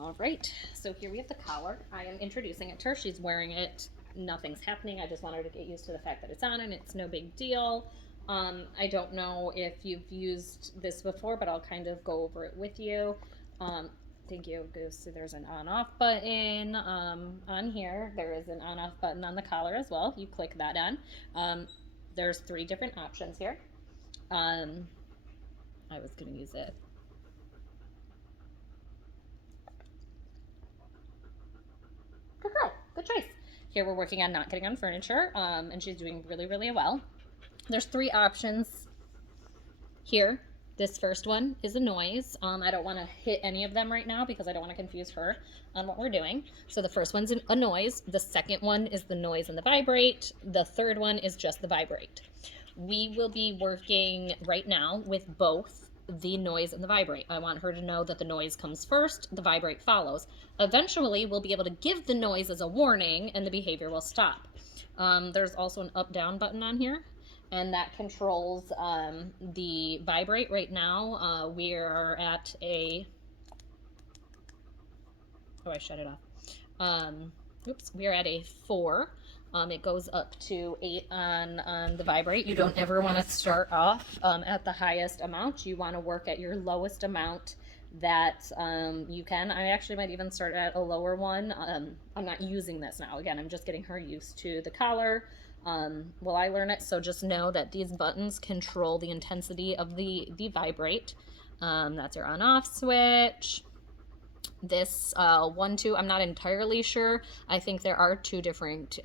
All right, so here we have the collar. I am introducing it to her. She's wearing it. Nothing's happening. I just want her to get used to the fact that it's on and it's no big deal. I don't know if you've used this before, but I'll kind of go over it with you. Thank you, Goose. So there's an on-off button on here. There is an on-off button on the collar as well. You click that on. There's 3 different options here. I was going to use it. Good girl. Good choice. Here we're working on not getting on furniture, and she's doing really, really well. There's 3 options here. This first one is a noise. I don't want to hit any of them right now because I don't want to confuse her on what we're doing. So the first one's a noise. The second one is the noise and the vibrate. The third one is just the vibrate. We will be working right now with both the noise and the vibrate. I want her to know that the noise comes first, the vibrate follows. Eventually, we'll be able to give the noise as a warning and the behavior will stop. There's also an up-down button on here, and that controls the vibrate. Right now, we are at a... Oh, I shut it off. Oops, we are at a 4. It goes up to 8 on the vibrate. You don't ever want to start off at the highest amount. You want to work at your lowest amount that you can. I actually might even start at a lower one. I'm not using this now. Again, I'm just getting her used to the collar while I learn it. So just know that these buttons control the intensity of the vibrate. That's your on-off switch. This 1, 2, I'm not entirely sure. I think there are 2 different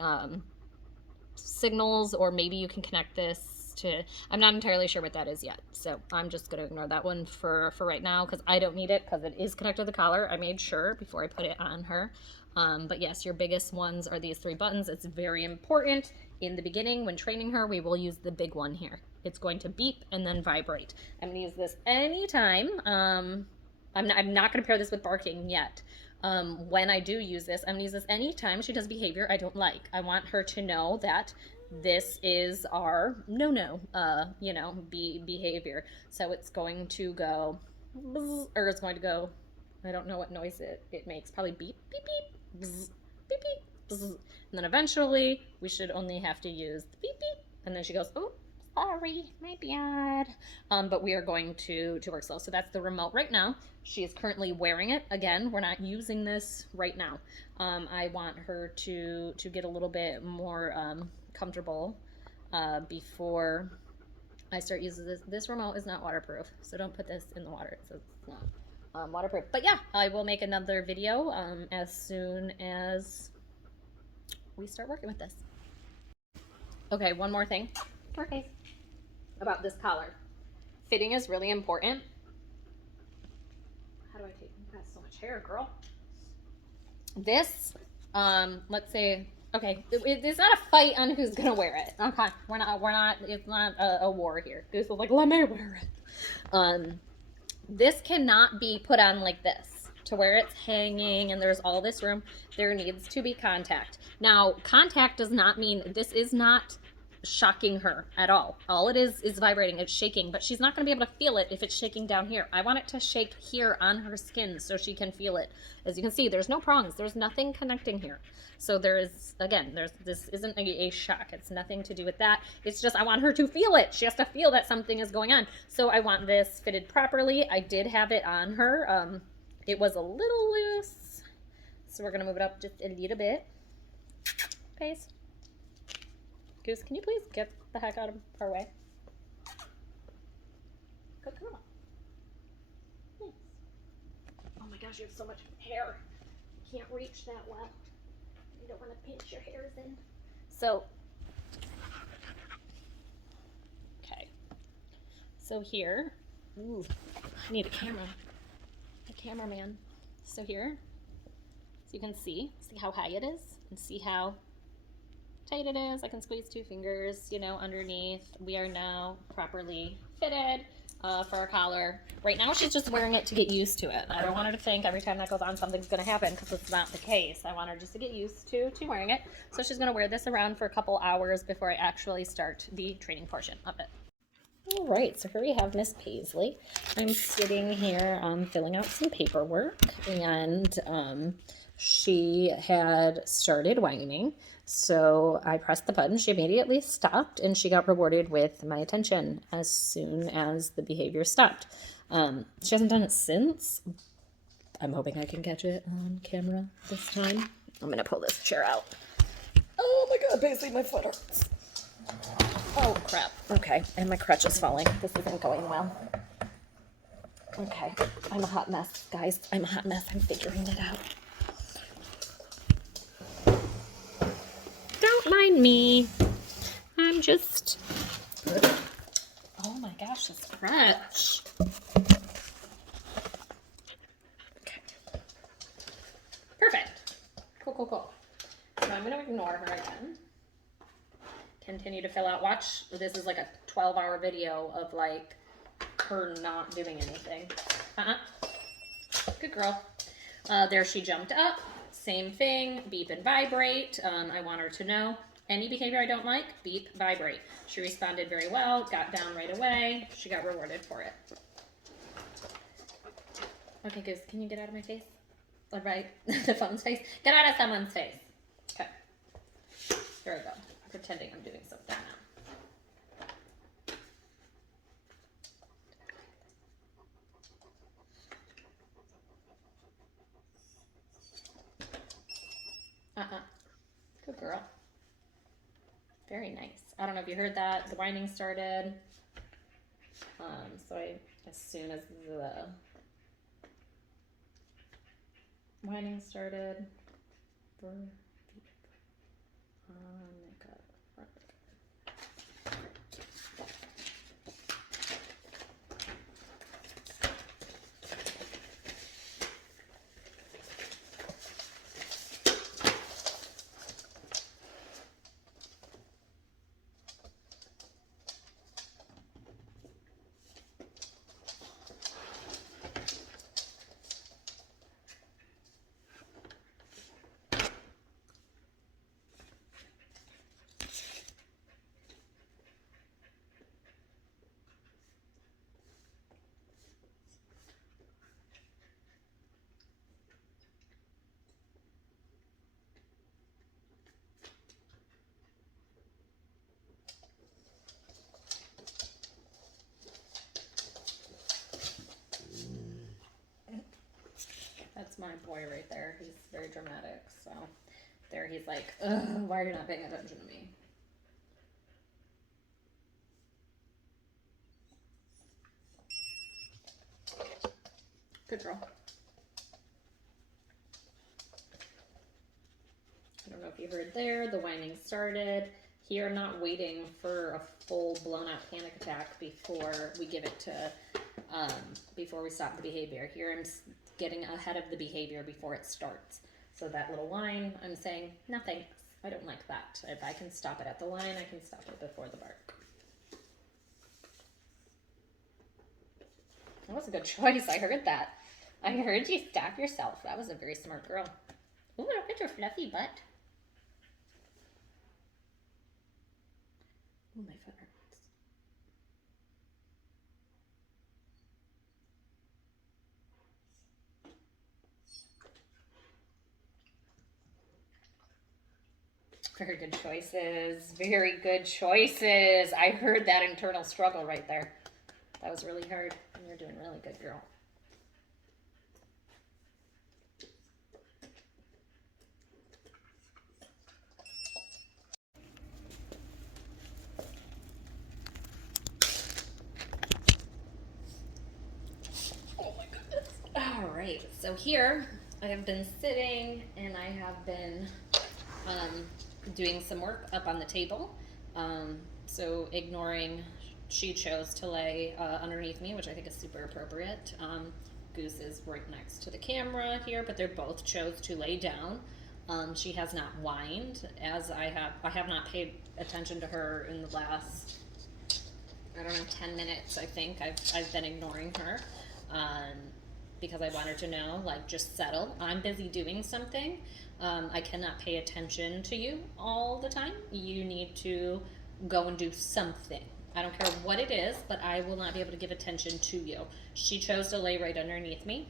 signals, or maybe you can connect this to, I'm not entirely sure what that is yet. So I'm just going to ignore that one for right now because I don't need it because it is connected to the collar. I made sure before I put it on her. But yes, your biggest ones are these 3 buttons. It's very important in the beginning when training her. We will use the big one here. It's going to beep and then vibrate. I'm going to use this anytime. I'm not going to pair this with barking yet. When I do use this, I'm going to use this anytime she does behavior I don't like. I want her to know that this is our no-no, behavior. So it's going to go, bzz, or it's going to go, I don't know what noise it makes. Probably beep, beep, beep, bzz, beep, beep, bzz. And then eventually, we should only have to use the beep, beep. And then she goes, oh, sorry, my bad. But we are going to work slow. So that's the remote right now. She is currently wearing it. Again, we're not using this right now. I want her to get a little bit more comfortable before I start using this. This remote is not waterproof, so don't put this in the water. So it's not waterproof. But yeah, I will make another video as soon as we start working with this. Okay, one more thing. Okay. About this collar. Fitting is really important. How do I take, you've got so much hair, girl. This, let's say, okay, it's not a fight on who's gonna wear it. Okay, we're not, it's not a war here. Goose was like, let me wear it. This cannot be put on like this, to where it's hanging and there's all this room. There needs to be contact. Now, contact does not mean, this is not shocking her at all. All it is vibrating, it's shaking, but she's not going to be able to feel it if it's shaking down here. I want it to shake here on her skin so she can feel it. As you can see, there's no prongs, there's nothing connecting here. So this isn't a shock. It's nothing to do with that. It's just I want her to feel it. She has to feel that something is going on. So I want this fitted properly. I did have it on her. It was a little loose, so we're going to move it up just a little bit. Paste. Goose, can you please get the heck out of our way? Good girl. Thanks. Oh my gosh, you have so much hair. You can't reach that well. You don't want to pinch your hairs in. So, okay. So here, ooh, I need a camera. A cameraman. So here, so you can see how high it is and see how tight it is. I can squeeze 2 fingers, underneath. We are now properly fitted for our collar. Right now she's just wearing it to get used to it. I don't want her to think every time that goes on something's going to happen, because it's not the case. I want her just to get used to wearing it. So she's going to wear this around for a couple hours before I actually start the training portion of it. All right, so here we have Miss Paisley. I'm sitting here filling out some paperwork, and she had started whining. So I pressed the button. She immediately stopped, and she got rewarded with my attention as soon as the behavior stopped. She hasn't done it since. I'm hoping I can catch it on camera this time. I'm gonna pull this chair out. Oh my god, Paisley, my foot hurts. Oh crap. Okay, and my crutch is falling. This isn't going well. Okay, I'm a hot mess, guys. I'm a hot mess. I'm figuring it out. Don't mind me. I'm just... Oh my gosh, this crutch. Okay. Perfect. Cool. So I'm going to ignore her again. Continue to fill out. Watch, this is like a 12-hour video of like her not doing anything. Good girl. There she jumped up. Same thing, beep and vibrate. I want her to know any behavior I don't like, beep, vibrate. She responded very well, got down right away. She got rewarded for it. Okay, Goose, can you get out of my face? All right, the phone's face. Get out of someone's face. Okay, there we go. I'm pretending I'm doing something now. Good girl. Very nice. I don't know if you heard that. The whining started. So as soon as the whining started, that's my boy right there. He's very dramatic. So there he's like, ugh, why are you not paying attention to me? Good girl. I don't know if you heard there, the whining started. Here, I'm not waiting for a full blown out panic attack before we give it to, before we stop the behavior. Here, I'm getting ahead of the behavior before it starts. So that little whine, I'm saying, no thanks, I don't like that. If I can stop it at the line, I can stop it before the bark. That was a good choice, I heard that. I heard you stop yourself. That was a very smart girl. Ooh, look at your fluffy butt. Ooh, my foot hurts. Very good choices. Very good choices. I heard that internal struggle right there. That was really hard. And you're doing really good, girl. Oh my goodness. All right. So here I have been sitting and I have been doing some work up on the table. So ignoring, she chose to lay underneath me, which I think is super appropriate. Goose is right next to the camera here, but they both chose to lay down. She has not whined, as I have not paid attention to her in the last, I don't know, 10 minutes, I think. I've been ignoring her. Because I want her to know, like, just settle. I'm busy doing something. I cannot pay attention to you all the time. You need to go and do something. I don't care what it is, but I will not be able to give attention to you. She chose to lay right underneath me.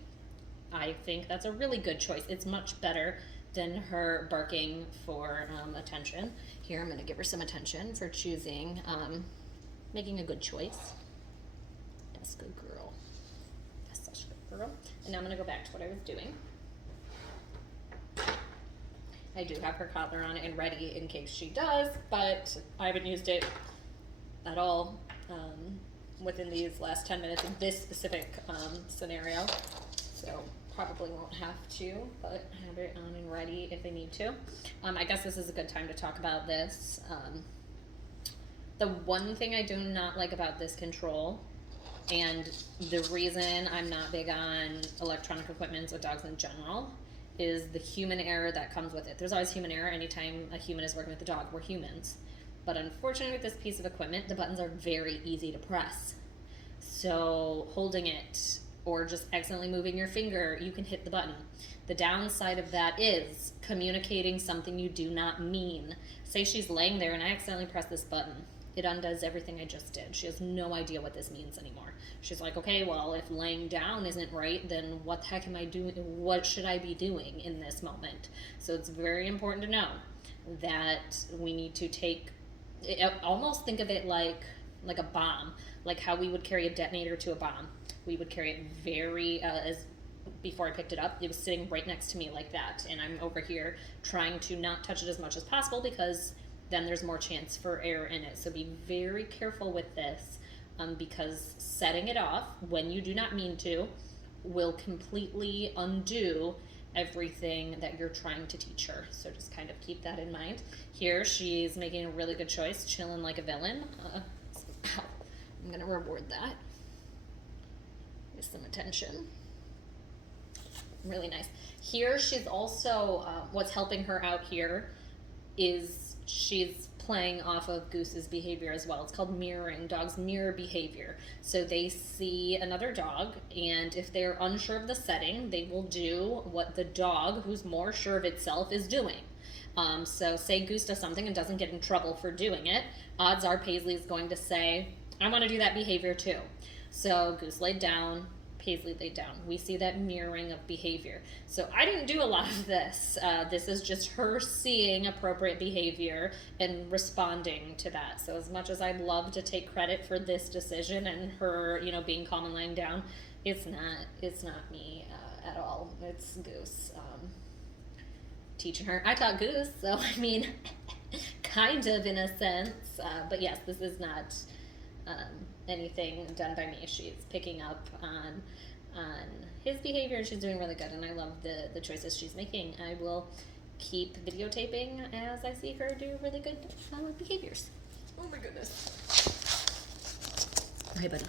I think that's a really good choice. It's much better than her barking for attention. Here, I'm going to give her some attention for choosing, making a good choice. That's a good girl. That's such a good girl. And now I'm going to go back to what I was doing. I do have her collar on and ready in case she does, but I haven't used it at all within these last 10 minutes of this specific scenario. So probably won't have to, but have it on and ready if I need to. I guess this is a good time to talk about this. The one thing I do not like about this control, and the reason I'm not big on electronic equipment with dogs in general, is the human error that comes with it. There's always human error anytime a human is working with a dog. We're humans. But unfortunately with this piece of equipment, the buttons are very easy to press. So holding it or just accidentally moving your finger, you can hit the button. The downside of that is communicating something you do not mean. Say she's laying there and I accidentally press this button. It undoes everything I just did. She has no idea what this means anymore. She's like, okay, well, if laying down isn't right, then what the heck am I doing? What should I be doing in this moment? So it's very important to know that we need to almost think of it like a bomb, like how we would carry a detonator to a bomb. We would carry it before I picked it up, it was sitting right next to me like that. And I'm over here trying to not touch it as much as possible because then there's more chance for error in it. So be very careful with this because setting it off when you do not mean to will completely undo everything that you're trying to teach her. So just kind of keep that in mind. Here she's making a really good choice, chilling like a villain. I'm gonna reward that with some attention. Really nice. Here she's also, what's helping her out here is she's playing off of Goose's behavior as well. It's called mirroring. Dogs mirror behavior. So they see another dog, and if they're unsure of the setting, they will do what the dog, who's more sure of itself, is doing. So say Goose does something and doesn't get in trouble for doing it, odds are Paisley is going to say, I want to do that behavior too. So Goose laid down, Paisley laid down. We see that mirroring of behavior. So I didn't do a lot of this. This is just her seeing appropriate behavior and responding to that. So as much as I'd love to take credit for this decision and her, being calm and laying down, it's not me at all. It's Goose teaching her. I taught Goose, so I mean, kind of in a sense. But yes, this is not anything done by me. She's picking up on his behavior and she's doing really good, and I love the choices she's making. I will keep videotaping as I see her do really good behaviors. Oh my goodness. Okay, buddy.